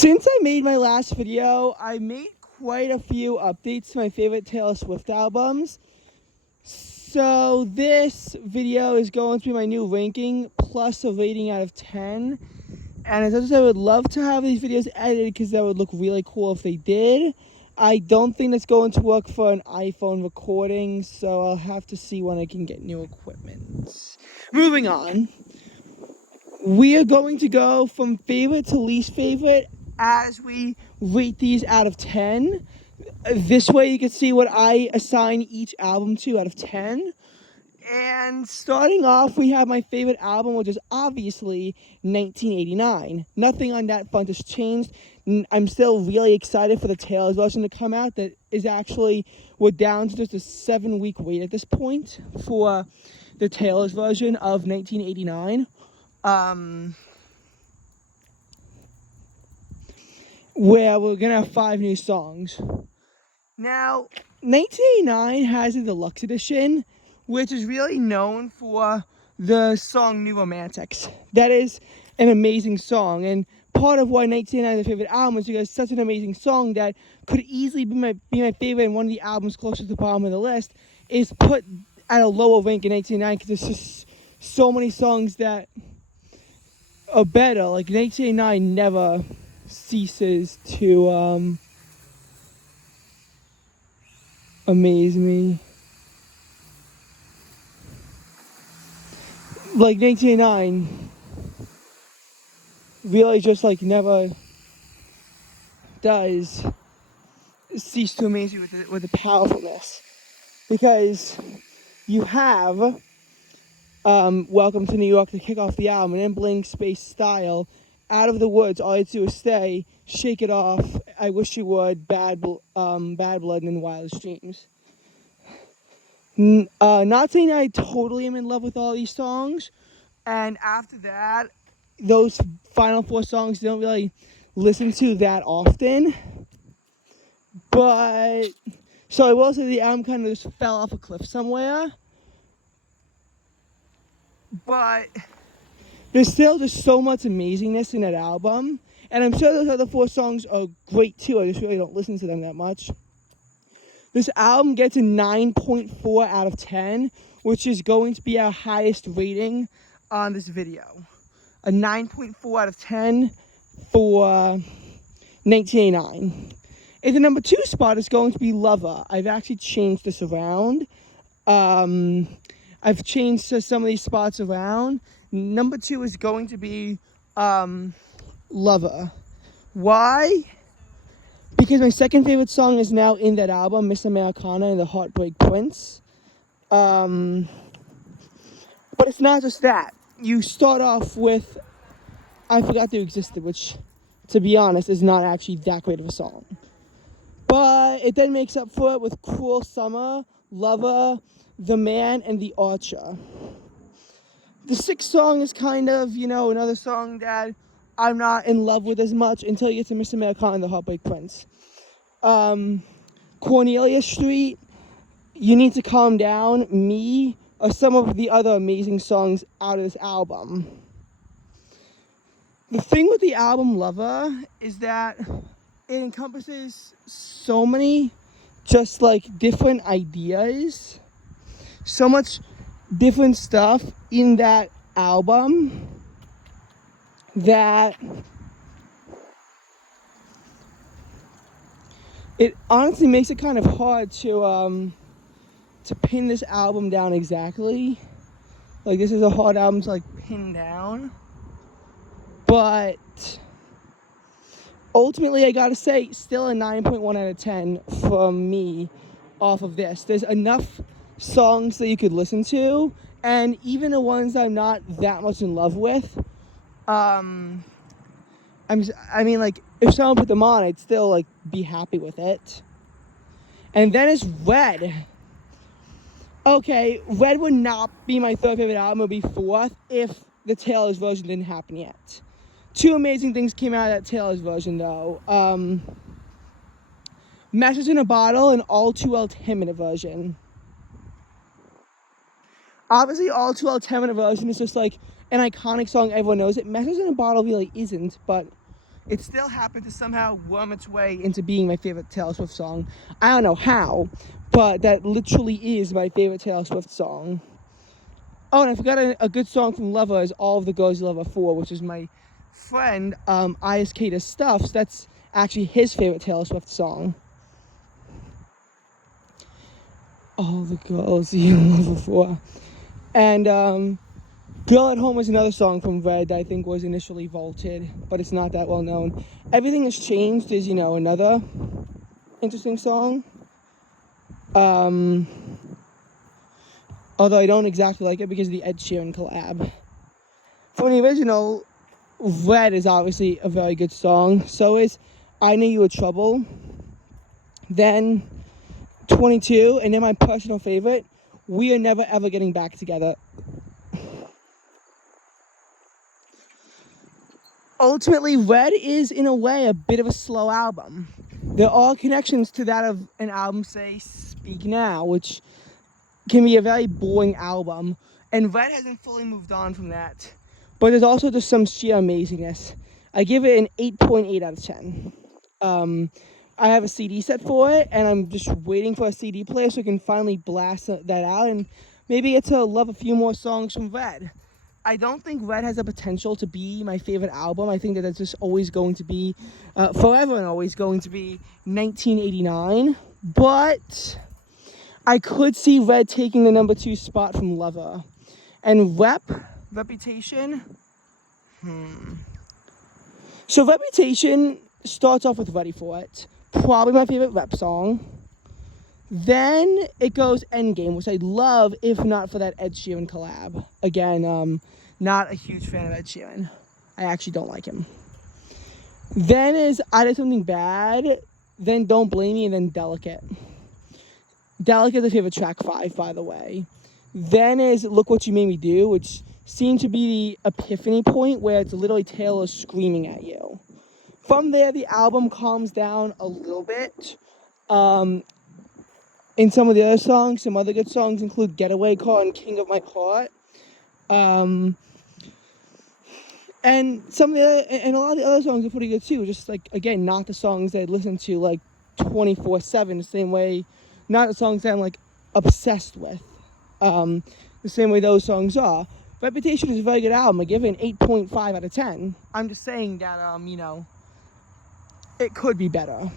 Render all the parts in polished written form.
Since I made my last video, I made quite a few updates to my favorite Taylor Swift albums. So this video is going to be my new ranking plus a rating out of 10. And as much as I would love to have these videos edited because that would look really cool if they did, I don't think that's going to work for an iPhone recording, so I'll have to see when I can get new equipment. Moving on. We are going to go from favorite to least favorite as we rate these out of 10. This way you can see what I assign each album to out of 10. And starting off, we have my favorite album, which is obviously 1989. Nothing on that front has changed. I'm still really excited for the Taylor's version to come out. That is actually, we're down to just a 7-week wait at this point for the Taylor's version of 1989. Where we're gonna have 5 new songs. Now, 1989 has a deluxe edition, which is really known for the song New Romantics. That is an amazing song, and part of why 1989 is my favorite album is because it's such an amazing song that could easily be my favorite and one of the albums closest to the bottom of the list is put at a lower rank in 1989 because there's just so many songs that are better. Like 1989 never ceases to amaze me. Like 1989 really just like never does cease to amaze you with the powerfulness, because you have Welcome to New York to kick off the album, and then Blank Space Style, Out of the Woods, All You Do Is Stay, Shake It Off, I Wish You Would, Bad Blood, and then Wildest Dreams. Not saying I totally am in love with all these songs, and after that, those final 4 songs don't really listen to that often. But, so I will say the album kind of just fell off a cliff somewhere. But there's still just so much amazingness in that album. And I'm sure those other 4 songs are great too. I just really don't listen to them that much. This album gets a 9.4 out of 10, which is going to be our highest rating on this video. A 9.4 out of 10 for 1989. And the number 2 spot is going to be Lover. I've actually changed this around. I've changed some of these spots around. Number 2 is going to be Lover. Why? Because my second favorite song is now in that album, Miss Americana and the Heartbreak Prince. But it's not just that. You start off with I Forgot You Existed, which, to be honest, is not actually that great of a song. But it then makes up for it with Cruel Summer, Lover, The Man, and The Archer. The 6th song is kind of, another song that I'm not in love with as much until you get to Miss Americana and the Heartbreak Prince. Cornelia Street, You Need to Calm Down, Me, are some of the other amazing songs out of this album. The thing with the album Lover is that it encompasses so many just like different ideas, so much different stuff in that album that it honestly makes it kind of hard to pin this album down exactly. Like, this is a hard album to like pin down. But ultimately, I gotta say, still a 9.1 out of 10 from me off of this. There's enough songs that you could listen to, and even the ones I'm not that much in love with, if someone put them on, I'd still like be happy with it. And then it's Red. Okay, Red would not be my 3rd favorite album. It would be 4th if the Taylor's version didn't happen yet. 2 amazing things came out of that Taylor's version, though. Message in a Bottle and All Too Well Timid version. Obviously, All Too Well Timid version is just like an iconic song everyone knows it. Message in a Bottle really isn't, but it still happened to somehow worm its way into being my favorite Taylor Swift song. I don't know how, but that literally is my favorite Taylor Swift song. Oh, and I forgot a good song from Lover is All of the Girls You Love Her For, which is my friend ISK Stuffs. That's actually his favorite Taylor Swift song. All the Girls You Love Her For. And Girl at Home was another song from Red that I think was initially vaulted, but it's not that well known. Everything Has Changed is, another interesting song. Although I don't exactly like it because of the Ed Sheeran collab. From the original, Red is obviously a very good song. So is I Knew You Were Trouble. Then 22, and then my personal favorite, We Are Never Ever Getting Back Together. Ultimately, Red is, in a way, a bit of a slow album. There are connections to that of an album, say, Speak Now, which can be a very boring album. And Red hasn't fully moved on from that. But there's also just some sheer amazingness. I give it an 8.8 out of 10. I have a CD set for it, and I'm just waiting for a CD player so I can finally blast that out and maybe get to love a few more songs from Red. I don't think Red has the potential to be my favorite album. I think that it's just always going to be, forever and always going to be 1989. But I could see Red taking the number 2 spot from Lover. And Reputation. So Reputation starts off with Ready For It. Probably my favorite rap song. Then it goes Endgame, which I love, if not for that Ed Sheeran collab. Again, not a huge fan of Ed Sheeran. I actually don't like him. Then is I Did Something Bad, then Don't Blame Me, and then Delicate. Delicate is a favorite track 5, by the way. Then is Look What You Made Me Do, which seemed to be the epiphany point where it's literally Taylor screaming at you. From there, the album calms down a little bit. In some of the other songs, some other good songs include Getaway Car and King of My Heart. And some of the other, and a lot of the other songs are pretty good too. Just like, again, not the songs that I listen to like 24/7, the same way, not the songs that I'm like obsessed with. The same way those songs are. Reputation is a very good album. I give it an 8.5 out of 10. I'm just saying that, it could be better.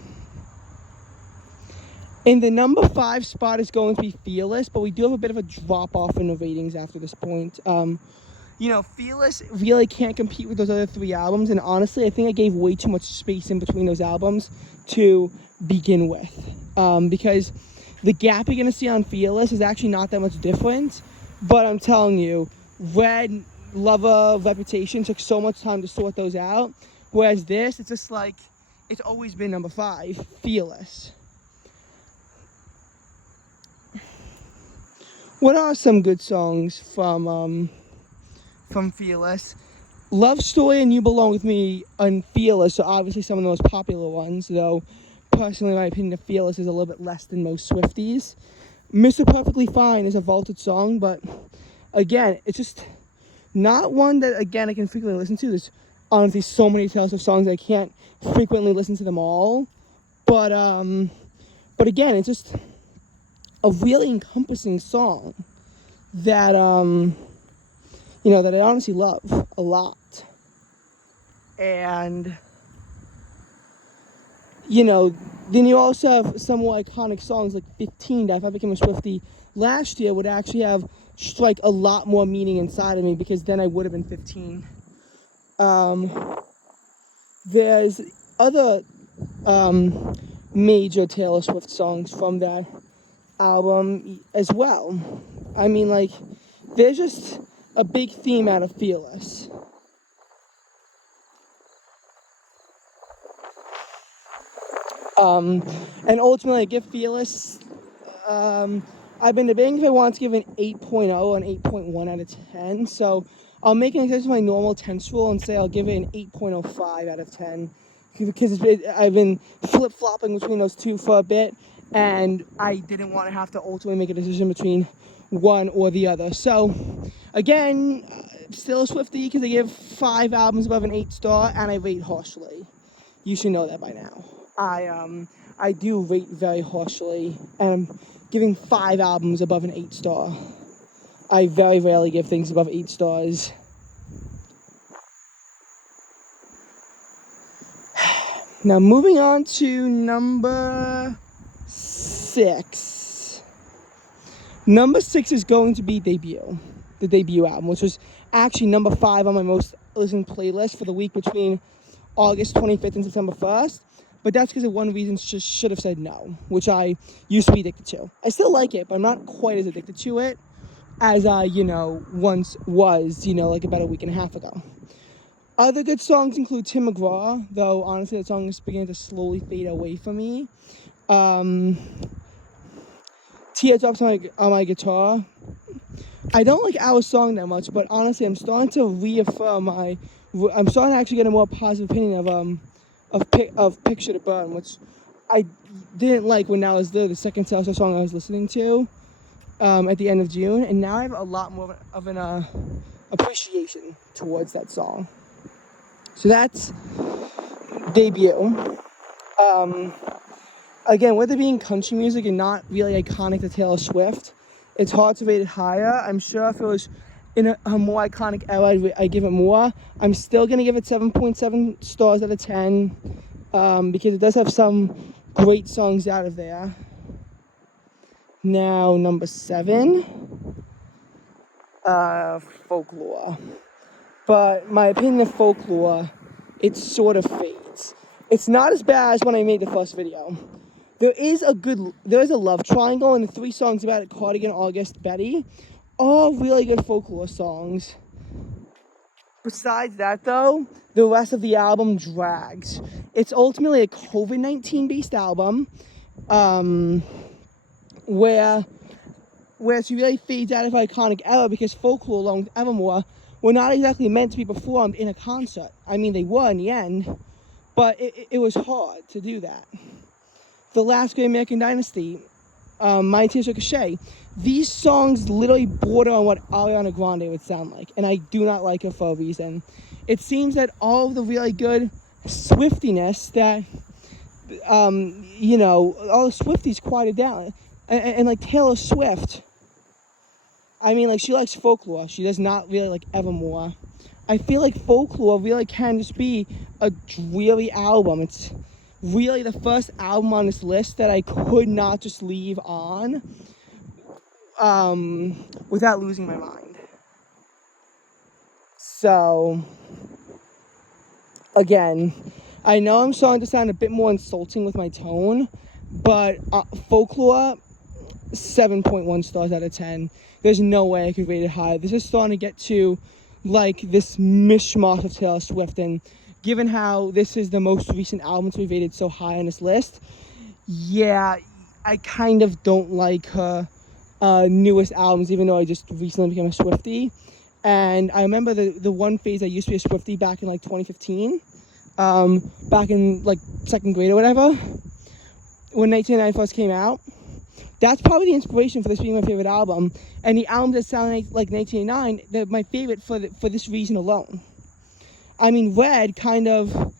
In the number 5 spot is going to be Fearless, but we do have a bit of a drop-off in the ratings after this point. Fearless really can't compete with those other 3 albums, and honestly, I think I gave way too much space in between those albums to begin with. Because the gap you're going to see on Fearless is actually not that much different, but I'm telling you, Red, Lover, Reputation took so much time to sort those out, whereas this, it's just like, it's always been number 5, Fearless. What are some good songs from Fearless? Love Story and You Belong With Me and Fearless are obviously some of the most popular ones, though personally, in my opinion, Fearless is a little bit less than most Swifties. Mr. Perfectly Fine is a vaulted song, but again, it's just not one that, again, I can frequently listen to. There's honestly so many Taylor Swift songs I can't frequently listen to them all. But again, it's just a really encompassing song that, that I honestly love a lot. And, then you also have some more iconic songs like 15 that if I became a Swiftie last year would actually have strike a lot more meaning inside of me because then I would have been 15. There's other major Taylor Swift songs from that album as well. I mean, like, there's just a big theme out of Fearless. And ultimately, I give Fearless, I've been debating if I want to give an 8.0 or an 8.1 out of 10, so I'll make an exception to my normal 10th rule and say I'll give it an 8.05 out of 10, because I've been flip-flopping between those two for a bit, and I didn't want to have to ultimately make a decision between one or the other. So, again, still a Swiftie because I give 5 albums above an 8 star, and I rate harshly. You should know that by now. I do rate very harshly, and I'm giving 5 albums above an 8 star. I very rarely give things above 8 stars. Now moving on to number 6. Number 6 is going to be Debut, the debut album, which was actually number 5 on my most listened playlist for the week between August 25th and September 1st. But that's because of one reason should have said no, which I used to be addicted to. I still like it, but I'm not quite as addicted to it as I, once was, like about a week and a half ago. Other good songs include Tim McGraw, though honestly that song is beginning to slowly fade away from me. Teardrops on my guitar. I don't like our song that much, but honestly I'm starting to reaffirm I'm starting to actually get a more positive opinion of Picture to Burn, which I didn't like when that was the second salsa song I was listening to at the end of June, and now I have a lot more of an appreciation towards that song. So that's Debut. Again, with it being country music and not really iconic to Taylor Swift, it's hard to rate it higher. I'm sure if it was in a more iconic era, I'd give it more. I'm still going to give it 7.7 stars out of 10 because it does have some great songs out of there. Now, number 7, Folklore. But my opinion of Folklore, it sort of fades. It's not as bad as when I made the first video. There is a love triangle, and the 3 songs about it, Cardigan, August, Betty, all really good Folklore songs. Besides that, though, the rest of the album drags. It's ultimately a COVID-19 based album, where it really fades out of iconic era because Folklore, along with Evermore, were not exactly meant to be performed in a concert. I mean, they were in the end, but it was hard to do that. The Last Great American Dynasty, My Tears Ricochet, these songs literally border on what Ariana Grande would sound like, and I do not like her for a reason. It seems that all of the really good Swiftiness that, all the Swifties quieted down. And like Taylor Swift, I mean, like, she likes Folklore. She does not really like Evermore. I feel like Folklore really can just be a dreary album. It's really the first album on this list that I could not just leave on without losing my mind. So, again, I know I'm starting to sound a bit more insulting with my tone, but Folklore, 7.1 stars out of 10. There's no way I could rate it higher. This is starting to get to like this mishmash of Taylor Swift, and given how this is the most recent album to be rated so high on this list, yeah, I kind of don't like her newest albums, even though I just recently became a Swiftie. And I remember the one phase I used to be a Swiftie back in like 2015, back in like 2nd grade or whatever, when 1999 first came out. That's probably the inspiration for this being my favorite album. And the albums that sound like 1989, they're my favorite for this reason alone. I mean, Red kind of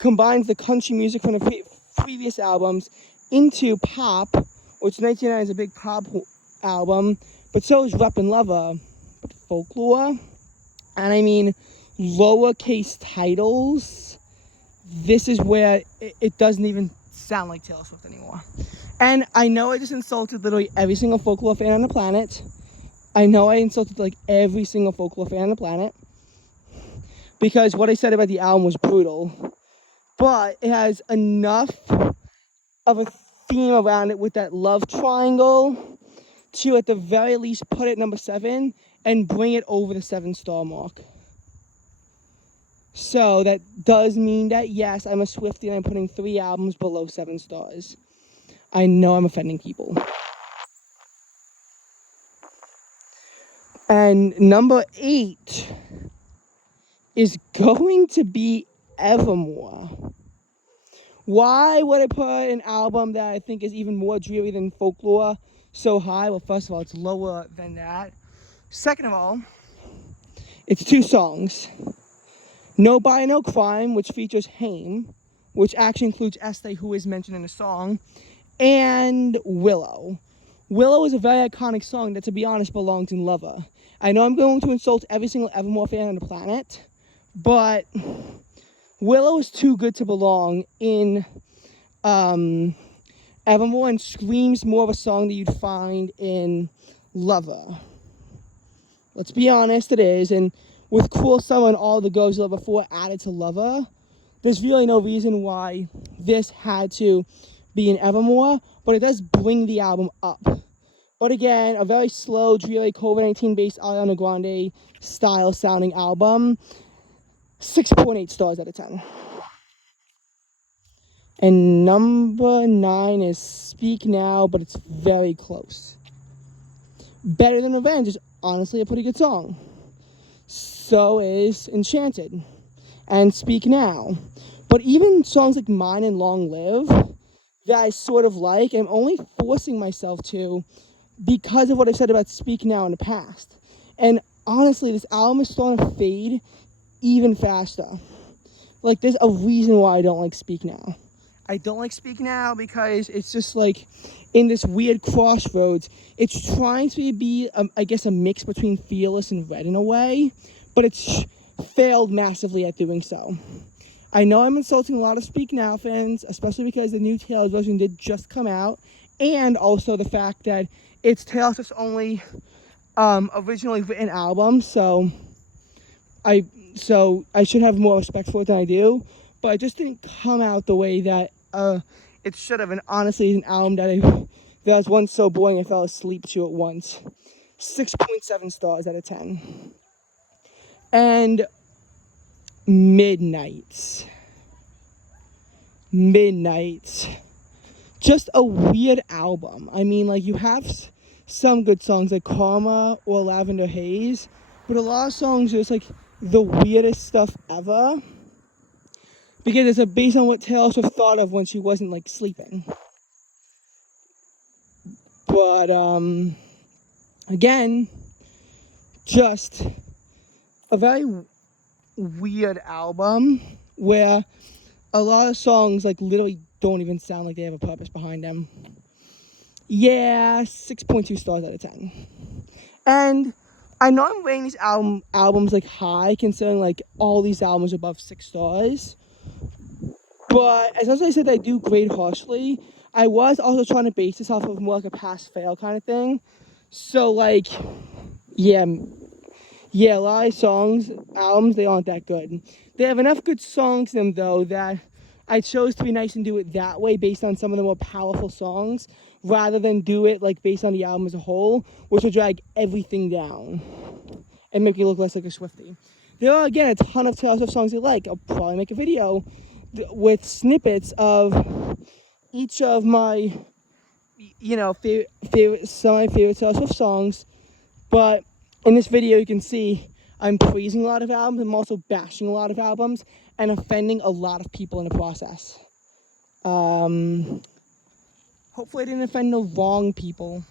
combines the country music from the previous albums into pop, which 1989 is a big pop album, but so is Rep and Lover, Folklore. And I mean, lowercase titles, this is where it doesn't even sound like Taylor Swift anymore. And I know I just insulted literally every single Folklore fan on the planet. I know I insulted like every single Folklore fan on the planet, because what I said about the album was brutal. But it has enough of a theme around it with that love triangle to at the very least put it number 7 and bring it over the 7-star mark. So that does mean that, yes, I'm a Swiftie and I'm putting 3 albums below 7 stars. I know I'm offending people. And number 8 is going to be Evermore. Why would I put an album that I think is even more dreary than Folklore so high? Well, first of all, it's lower than that. Second of all, it's 2 songs. No Buy, No Crime, which features Haim, which actually includes Estee, who is mentioned in the song, and Willow. Willow is a very iconic song that, to be honest, belongs in Lover. I know I'm going to insult every single Evermore fan on the planet, but Willow is too good to belong in Evermore and screams more of a song that you'd find in Lover. Let's be honest, it is. And with Cruel Summer and all the Goes Lover 4 added to Lover, there's really no reason why this had to be in Evermore, but it does bring the album up. But again, a very slow, dreary, COVID-19 based Ariana Grande style sounding album. 6.8 stars out of 10. And number 9 is Speak Now, but it's very close. Better Than Revenge is honestly a pretty good song. So is Enchanted and Speak Now. But even songs like Mine and Long Live, that I sort of like, I'm only forcing myself to because of what I've said about Speak Now in the past. And honestly, this album is starting to fade even faster. Like, there's a reason why I don't like Speak Now. I don't like Speak Now because it's just like in this weird crossroads. It's trying to be, I guess, a mix between Fearless and Red in a way, but it's failed massively at doing so. I know I'm insulting a lot of Speak Now fans, especially because the new Taylor version did just come out, and also the fact that it's Taylor Swift's only originally written album, so I should have more respect for it than I do. But it just didn't come out the way that it should have. And honestly, it's an album that was once so boring I fell asleep to it once. 6.7 stars out of 10. And Midnight. Just a weird album. I mean, like, you have some good songs like Karma or Lavender Haze, but a lot of songs are just like the weirdest stuff ever. Because it's based on what Taylor Swift thought of when she wasn't, like, sleeping. But, again, just a very weird album where a lot of songs, like, literally don't even sound like they have a purpose behind them. Yeah, 6.2 stars out of 10. And I know I'm rating these albums, like, high, considering, like, all these albums are above 6 stars. But as I said, I do grade harshly. I was also trying to base this off of more like a pass-fail kind of thing. So, like, yeah, a lot of albums, they aren't that good. They have enough good songs in them, though, that I chose to be nice and do it that way based on some of the more powerful songs, rather than do it, like, based on the album as a whole, which will drag everything down and make me look less like a Swiftie. There are, again, a ton of Taylor Swift songs I like. I'll probably make a video with snippets of each of my, some of my favorite Taylor Swift songs. But in this video, you can see I'm praising a lot of albums. I'm also bashing a lot of albums and offending a lot of people in the process. Hopefully I didn't offend the wrong people.